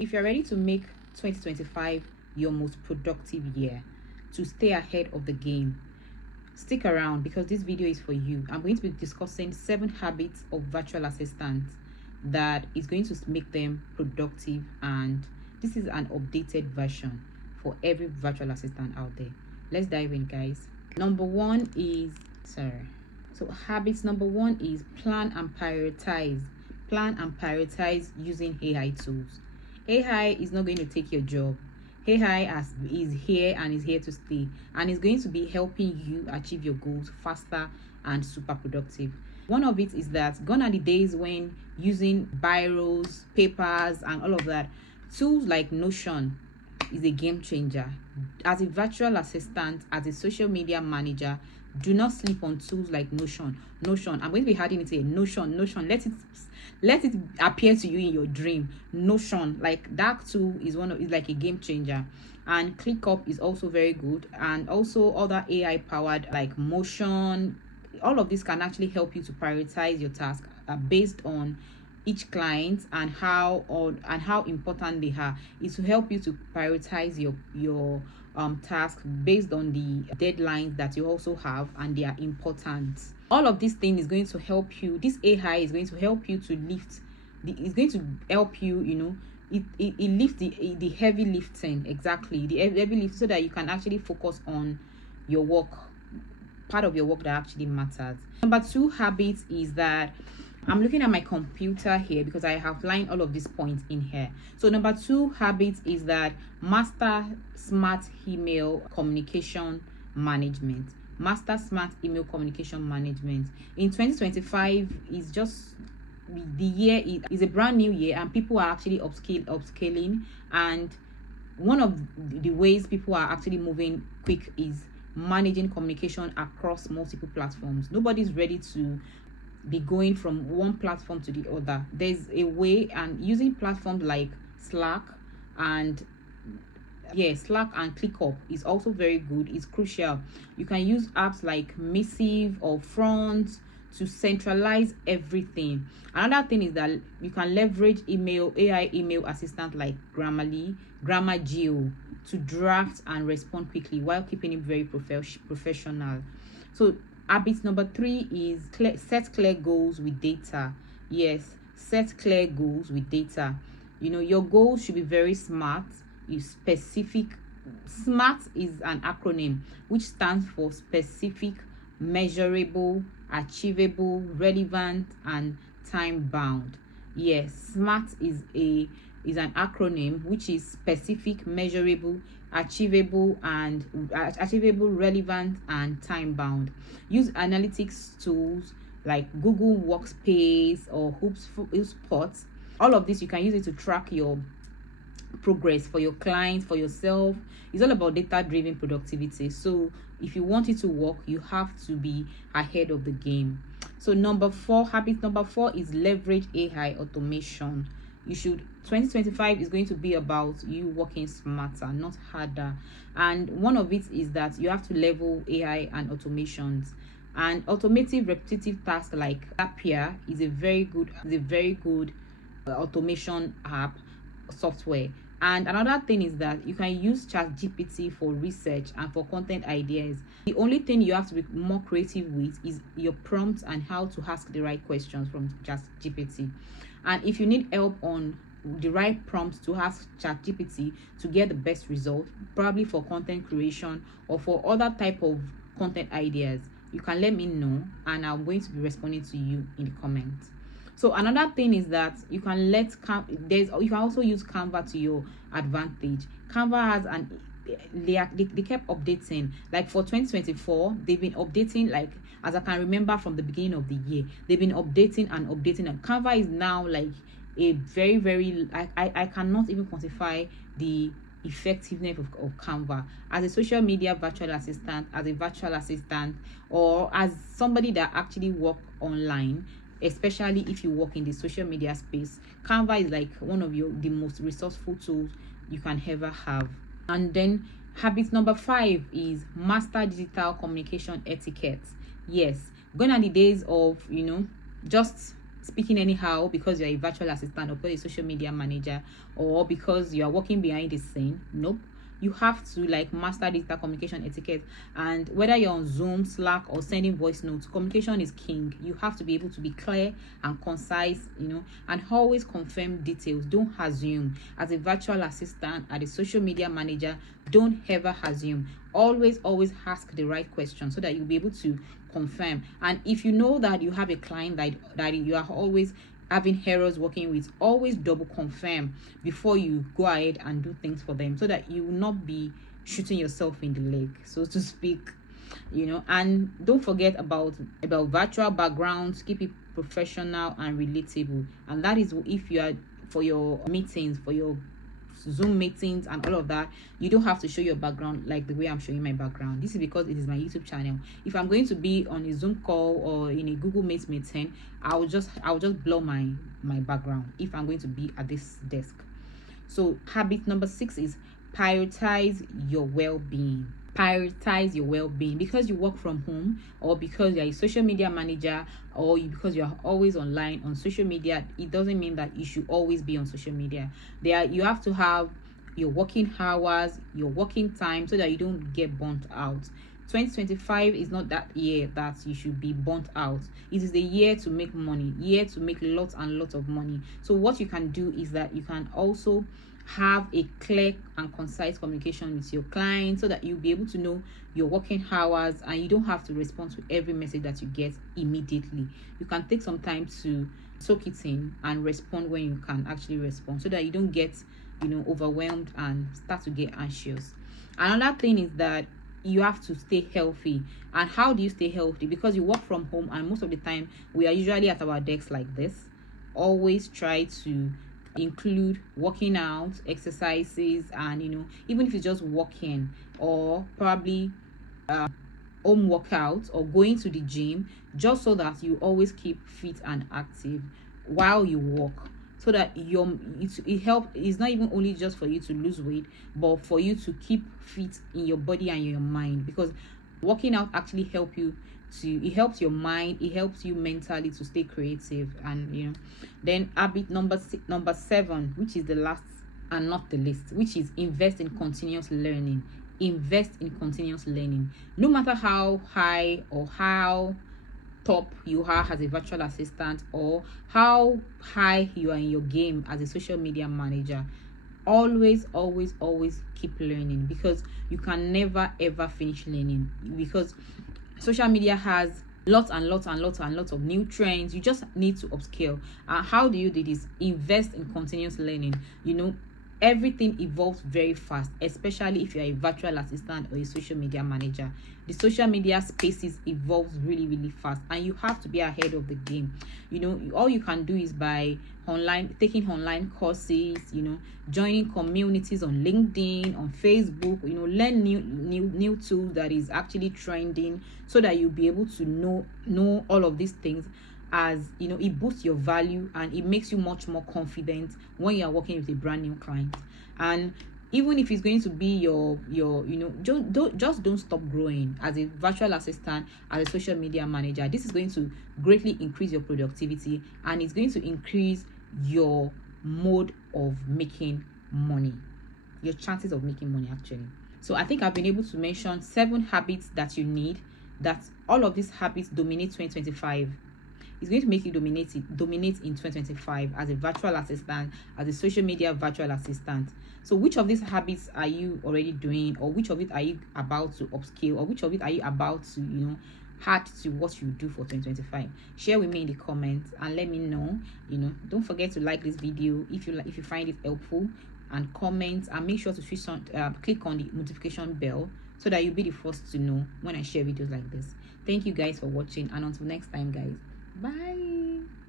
If you're ready to make 2025 your most productive year, to stay ahead of the game, stick around because this video is for you. I'm going to be discussing 7 habits of virtual assistants that is going to make them productive, and this is an updated version for every virtual assistant out there. Let's dive in, guys. Habits number 1 is plan and prioritize. Plan and prioritize using AI tools. AI is not going to take your job. AI is here and is here to stay, and is going to be helping you achieve your goals faster and super productive. One of it is that gone are the days when using biros, papers, and all of that. Tools like Notion is a game changer. As a virtual assistant, as a social media manager, do not sleep on tools like Notion. I'm going to be adding it here. Notion. Let it appear to you in your dream. Notion, like that tool is like a game changer. And ClickUp is also very good, and also other AI powered like Motion. All of this can actually help you to prioritize your task based on each client and how important they are. Is to help you to prioritize your task based on the deadlines that you also have and their importance. All of this thing is going to help you. This AI is going to help you to lift it's going to help you, it lifts the heavy lifting, exactly, the heavy lift, so that you can actually focus on your work, part of your work that actually matters. Number 2 habit is that I'm looking at my computer here because I have lined all of these points in here. So number 2 habit is that master smart email communication management. Master smart email communication management. In 2025 is just the year, is a brand new year, and people are actually upscaling, and one of the ways people are actually moving quick is managing communication across multiple platforms. Nobody's ready to be going from one platform to the other. There's a way, and using platforms like Slack and ClickUp is also very good. It's crucial. You can use apps like Missive or Front to centralize everything. Another thing is that you can leverage AI email assistant like Grammargeo to draft and respond quickly while keeping it very professional. So habit number 3 is set clear goals with data. Yes, set clear goals with data. Your goals should be very smart. Specific. SMART is an acronym which stands for specific, measurable, achievable, relevant, and time bound. Yes, SMART is an acronym which is specific, measurable, achievable, relevant, and time bound. Use analytics tools like Google Workspace or HubSpot. All of this, you can use it to track your progress for your clients, for yourself. It's all about data-driven productivity. So if you want it to work, you have to be ahead of the game. So habit number 4 is leverage AI automation. 2025 is going to be about you working smarter, not harder. And one of it is that you have to level AI and automations. And automating repetitive tasks like Zapier is a very good automation app software. And another thing is that you can use ChatGPT for research and for content ideas. The only thing you have to be more creative with is your prompts and how to ask the right questions from ChatGPT. And if you need help on the right prompts to ask ChatGPT to get the best result, probably for content creation or for other type of content ideas, you can let me know, and I'm going to be responding to you in the comments. So another thing is that you can you can also use Canva to your advantage. Canva has they kept updating. Like for 2024, they've been updating, like as I can remember from the beginning of the year. They've been updating, and Canva is now like a very I cannot even quantify the effectiveness of Canva as a social media virtual assistant, as a virtual assistant, or as somebody that actually work online. Especially if you work in the social media space, Canva is like one of the most resourceful tools you can ever have. And then habit number 5 is master digital communication etiquette. Yes, gone are the days of just speaking anyhow because you're a virtual assistant or because a social media manager or because you are working behind the scene. Nope. You have to like master digital communication etiquette, and whether you're on Zoom, Slack, or sending voice notes, communication is king. You have to be able to be clear and concise, and always confirm details. Don't assume. As a virtual assistant, as a social media manager, don't ever assume. Always ask the right question so that you'll be able to confirm. And if you know that you have a client that you are always having errors working with, always double confirm before you go ahead and do things for them, so that you will not be shooting yourself in the leg, so to speak. And don't forget about virtual backgrounds. Keep it professional and relatable, and that is if you are for your meetings, for your Zoom meetings and all of that, you don't have to show your background like the way I'm showing my background. This is because it is my YouTube channel. If I'm going to be on a Zoom call or in a Google Meet meeting, I'll just blur my background if I'm going to be at this desk. So habit number 6 is prioritize your well-being. Prioritize your well-being. Because you work from home, or because you're a social media manager, or because you're always online on social media, it doesn't mean that you should always be on social media. You have to have your working hours, your working time, so that you don't get burnt out. 2025 is not that year that you should be burnt out. It is the year to make money, year to make lots and lots of money. So what you can do is that you can also have a clear and concise communication with your client, so that you'll be able to know your working hours and you don't have to respond to every message that you get immediately. You can take some time to soak it in and respond when you can actually respond, so that you don't get overwhelmed and start to get anxious. Another thing is that you have to stay healthy. And how do you stay healthy? Because you work from home, and most of the time we are usually at our desks like this. Always try to include working out, exercises, and even if it's just walking, or probably home workout, or going to the gym, just so that you always keep fit and active while you walk, so that it helps. It's not even only just for you to lose weight, but for you to keep fit in your body and your mind, because working out actually it helps your mind, it helps you mentally to stay creative. And then habit number 7, which is the last and not the least, which is invest in continuous learning. Invest in continuous learning. No matter how high or how top you are as a virtual assistant, or how high you are in your game as a social media manager, always keep learning, because you can never ever finish learning. Because social media has lots of new trends. You just need to upscale. How do you do this? Invest in continuous learning. Everything evolves very fast, especially if you're a virtual assistant or a social media manager. The social media spaces evolves really fast, and you have to be ahead of the game. All you can do is by taking online courses, joining communities on LinkedIn, on Facebook, learn new tools that is actually trending, so that you'll be able to know all of these things. As it boosts your value, and it makes you much more confident when you are working with a brand new client. And even if it's going to be your don't stop growing as a virtual assistant, as a social media manager. This is going to greatly increase your productivity, and it's going to increase your mode of making money, your chances of making money actually. So I think I've been able to mention 7 habits that you need, that all of these habits dominate 2025. It's going to make you dominate in 2025 as a virtual assistant, as a social media virtual assistant. So which of these habits are you already doing, or which of it are you about to upscale, or which of it are you about to add to what you do for 2025? Share with me in the comments and let me know. Don't forget to like this video if you find it helpful, and comment, and make sure to click on the notification bell, so that you'll be the first to know when I share videos like this. Thank you guys for watching, and until next time guys, bye.